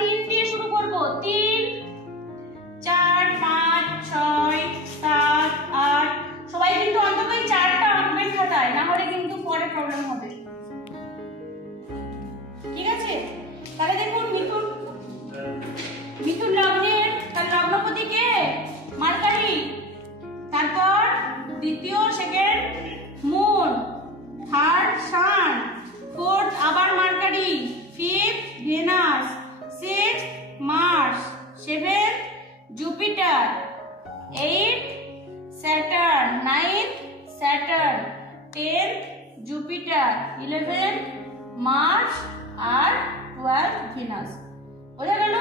3 দিয়ে শুরু করব। 3 4 5 6 7 8। সবাই কিন্তু অন্তত 4টা আঁকবেন খাতায়, না হলে কিন্তু পরে প্রবলেম হবে। ঠিক আছে? তাহলে দেখুন মিথুন লগ্নের তার লগ্নপতি কে? মার্কারি। তারপর দ্বিতীয় second moon, third sun, fourth আবার Mercury, fifth Venus, sixth Mars, seventh Jupiter, eighth Saturn, ninth Saturn, 10th Jupiter, 11th Mars আর 12th ভেনাস। বোঝা গেল?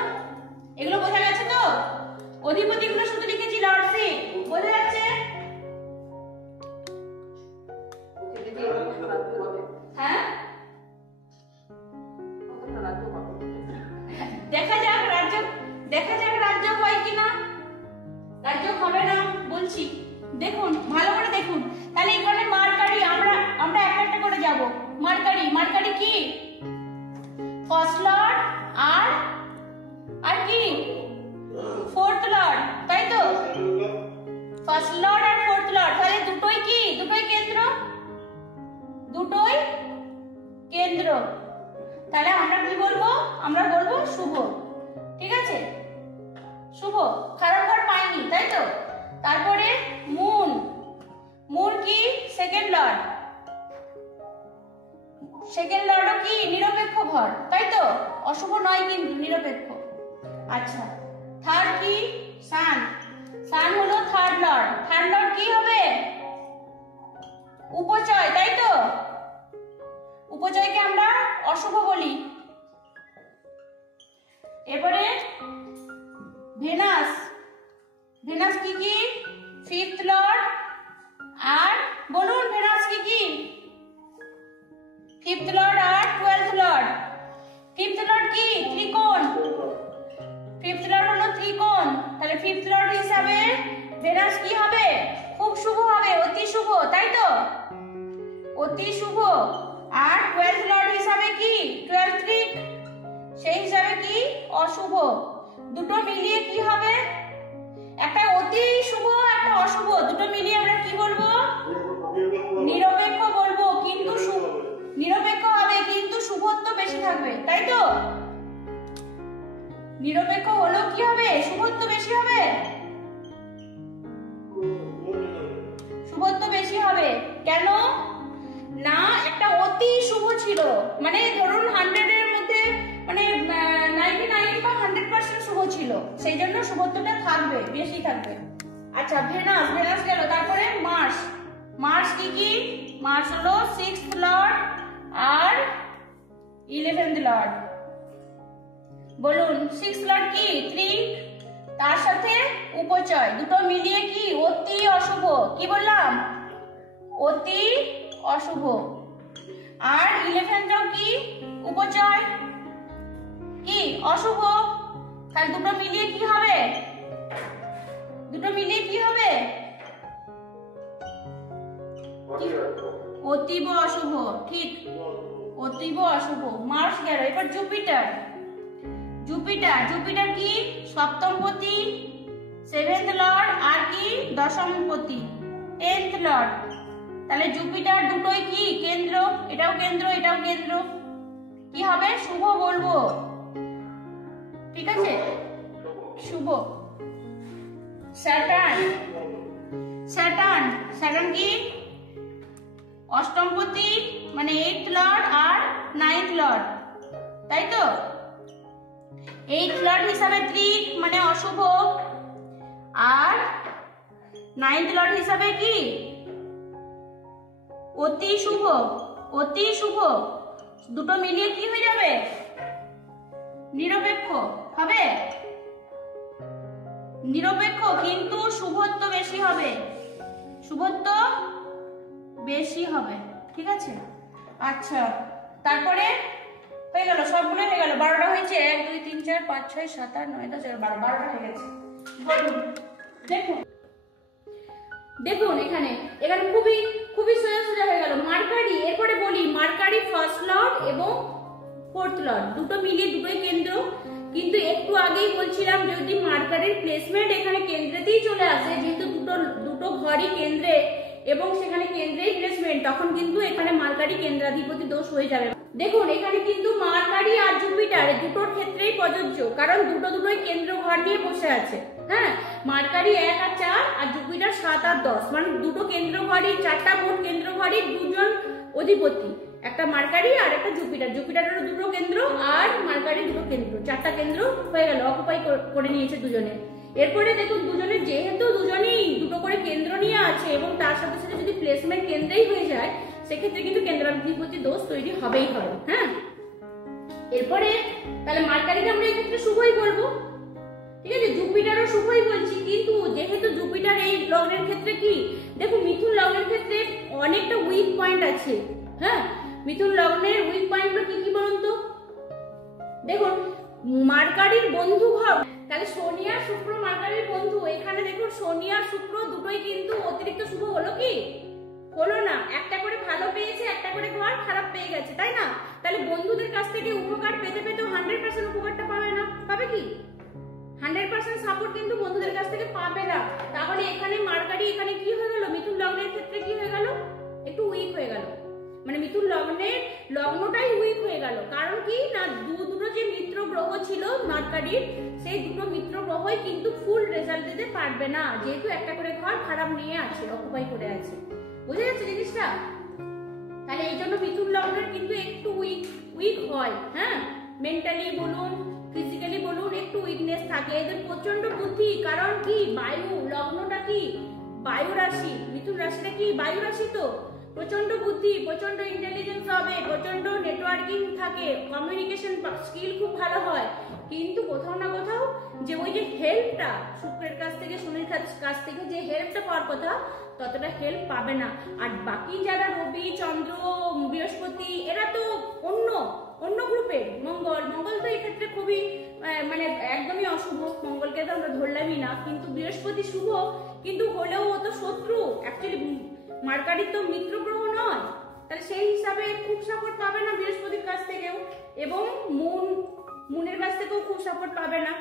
এগুলো বোঝা গেছে তো? অধিপতিগুলো শুধু লিখেছি লর্ডসে। বোঝা যাচ্ছে? হ্যাঁ, দেখা যাক রাজ্য হয় কিনা। রাজ্য হবে না বলছি। দেখুন ভালো করে দেখুন। তাহলে এখানে মার্কারি আমরা একটা একটা করে যাব। মার্কারি কি? ফার্স্ট লর্ড আর কি ফোর্থ লর্ড, তাই তো? ফার্স্ট লর্ড আর ফোর্থ লর্ড, তাহলে দুটোই কি? দুটোই কেন্দ্র। তাহলে আমরা কি বলবো? আমরা বলবো শুভ। ঠিক আছে? শুভ, খারাপ ঘর পাইনি, তাই তো? তারপরে মুন কি? সেকেন্ড লর্ডও কি? নিরপেক্ষ ঘর, তাই তো? অশুভ নয় কিন্তু, নিরপেক্ষ। আচ্ছা, থার্ড কি? সান হলো থার্ড লর্ড কি হবে? উপচয়, তাই তো? উপচয়কে আমরা অশুভ বলি। এরপরে ভেনাস কি? Fifth Lord. আর বলুন ভেনাস কি? ফিফথ লর্ড আর 12th লর্ড। ফিফথ লর্ড কি? ত্রিকোণ। ফিফথ লর্ড হলো ত্রিকোণ। তাহলে ফিফথ লর্ড হিসাবে ভেনাস কি হবে? খুব শুভ হবে, অতি শুভ, তাই তো? অতি শুভ। আর 12th লর্ড হিসাবে কি? 12th ত্রিক, সেই হিসাবে কি? অশুভ। দুটো মিলিয়ে কি হবে? একটা অতি শুভ, একটা অশুভ, দুটো মিলিয়ে আমরা কি বলবো? নিরপেক্ষ বলবো। কিন্তু নিরপেক্ষ হবে, কিন্তু শুভত্ব বেশি থাকবে, তাই তো? নিরপেক্ষ হলো কি হবে? শুভত্ব বেশি হবে। শুভত্ব বেশি হবে কেন? না, একটা অতি শুভ ছিল, মানে ধরুন 100 এর মধ্যে মানে 99 বা 100% শুভ ছিল, সেই জন্য শুভত্বটা থাকবে, বেশি থাকবে। আচ্ছা, ভেনাস গেল। তারপরে মার্স কি? মার্স হলো 6th লর্ড আর 11th লর্ড। বলুন 6th লর্ড কি? ত্রিক, তার সাথে উপচয়, দুটো মিলিয়ে কি? অতি অশুভ। কি বললাম? অতি অশুভ। আর 11th কি? উপচয়, কি? অশুভ। তাহলে দুটো মিলিয়ে কি হবে? অতীব অশুভ। ঠিক, অতীব অশুভ। মার্স গেল। এবার জুপিটার কি? সপ্তমপতি, 7th লর্ড আর কি? দশমপতি, 10th লর্ড। তাহলে জুপিটার দুটোই কি? কেন্দ্র। এটাও কেন্দ্র। কি হবে? শুভ বলবো। ঠিক আছে, শুভ। স্যাটার্ন কি? অষ্টমপতি, মানে 8th লর্ড আর 9th লর্ড, তাই তো? 8th লর্ড হিসাবে ত্রিক, মানে অশুভ। আর 9th লর্ড হিসাবে কি? অতি শুভ। দুটো মিলিয়ে কি হয়ে যাবে? নিরপেক্ষ হবে। নিরপেক্ষ, কিন্তু শুভত্ব বেশি হবে। ঠিক আছে? আচ্ছা, তারপরে হয়ে গেল, সবগুলো হয়ে গেল। 12টা হয়েছে। 1 2 3 4 5 6 7 8 9 10 11 12টা হয়ে গেছে। দেখুন এখানে খুবই সোজা হয়ে গেল। মার্কারি, এরপরে বলি মার্কারি ফার্স্ট লর্ড এবং 4th লর্ড, দুটো মিলিয়ে দুটোই কেন্দ্র। কিন্তু একটু আগেই বলছিলাম যদি মার্কারির প্লেসমেন্ট এখানে কেন্দ্রেতেই চলে আসে, যেহেতু দুটো ঘরই কেন্দ্রে এবং সেখানে কেন্দ্রেই প্লেসমেন্ট, তখন কিন্তু এখানে মার্কারি কেন্দ্রাধিপতি দোষ হয়ে যাবে। দেখুন এখানে কিন্তু মার্কারি আর জুপিটার দুটোর ক্ষেত্রেই প্রযোজ্য, কারণ দুটোই কেন্দ্র ঘর নিয়ে বসে আছে। হ্যাঁ, মার্কারি 1 আর 4 আর জুপিটার 7 আর 10, মানে দুটো কেন্দ্র ঘরই, 4টা মোট কেন্দ্র ঘরই 2জন অধিপতি, একটা মার্কারি আর একটা জুপিটার। জুপিটারেরও দুটো কেন্দ্র আর মার্কারি দুটো কেন্দ্র, 4টা কেন্দ্র হয়ে গেল, অকুপাই করে নিয়েছে দুজনে। এরপরে দেখুন দুজনের যেহেতু দুজনেই দুটো করে কেন্দ্র নিয়ে আছে এবং তার সাথে সাথে যদি প্লেসমেন্ট কেন্দ্রেই হয়ে যায়, সেক্ষেত্রে কিন্তু কেন্দ্রাধিপতি দোষ তৈরি হবেই হবে। হ্যাঁ, এরপরে তাহলে মার্কারিকে আমরা এক্ষেত্রে শুভই বলবো, ঠিক আছে, জুপিটারও শুভই বলছি। কিন্তু যেহেতু জুপিটার এই লগ্নের ক্ষেত্রে কি, দেখো মিথুন লগ্নের ক্ষেত্রে অনেকটা উইক পয়েন্ট আছে। হ্যাঁ, মিথুন লগ্নের উইক পয়েন্টগুলো কি কি বলুন তো? দেখুন মার্কারির বন্ধু ঘর, তাহলে শনি আর শুক্র মার্কারির বন্ধু, এখানে দেখুন শনি আর শুক্র দুটোই কিন্তু অতিরিক্ত শুভ হলো কি? হলো না, একটা করে ভালো পেয়েছে, একটা করে ঘর খারাপ পেয়ে গেছে, তাই না? তাহলে বন্ধুদের কাছ থেকে উপকার পেতে পেতে 100% উপকারটা পাবে না, পাবে কি? 100% সাপোর্ট কিন্তু বন্ধুদের কাছ থেকে পাবে না। তাহলে এখানে মার্কারি এখানে কি হয়ে গেল, মিথুন লগ্নের ক্ষেত্রে কি হয়ে গেল, একটু উইক হয়ে গেল, মানে মিথুন লগ্নের লগ্নটাই উইক হয়ে গেল। কারণ কি না, দুটো যে মিত্র গ্রহ ছিল মার্কারির, সেই দুটো মিত্র গ্রহই কিন্তু ফুল রেজাল্ট দিতে পারবে না, যেহেতু একটা করে ঘর খারাপ নিয়ে আছে, অকুপাই করে আছে। বুঝে যাচ্ছে জিনিসটা? তাহলে এই জন্য মিথুন লগ্নের কিন্তু একটু উইক হয়। হ্যাঁ, মেন্টালি বলুন ফিজিক্যালি বলুন একটু উইকনেস থাকে। এদের প্রচন্ড বুদ্ধি, কারণ কি বায়ু, লগ্নটা কি বায়ু রাশি, মিথুন রাশিটা কি বায়ু রাশি, তো প্রচন্ড বুদ্ধি, প্রচন্ড ইন্টেলিজেন্স হবে, প্রচন্ড নেটওয়ার্কিং থাকে, কমিউনিকেশন স্কিল খুব ভালো হয়। কিন্তু কোথাও না কোথাও যে ওই যে হেল্পটা শুক্রের কাছ থেকে শনির কাছ থেকে যে হেল্পটা পাওয়ার কথা, ততটা হেল্প পাবে না। আর বাকি যারা রবি চন্দ্র বৃহস্পতি, এরা তো অন্য গ্রুপের। মঙ্গল তো এক্ষেত্রে খুবই মানে একদমই অশুভ, মঙ্গলকে তো আমরা ধরলামই না। কিন্তু বৃহস্পতি শুভ, কিন্তু হলেও ও তো শত্রু, অ্যাকচুয়ালি মার্কারির তো মিত্র গ্রহ নয়, তাহলে সেই হিসাবে খুব সাপোর্ট পাবে না বৃহস্পতির কাছ থেকেও, এবং মুনের কাছ থেকেও খুব সাপোর্ট পাবে না।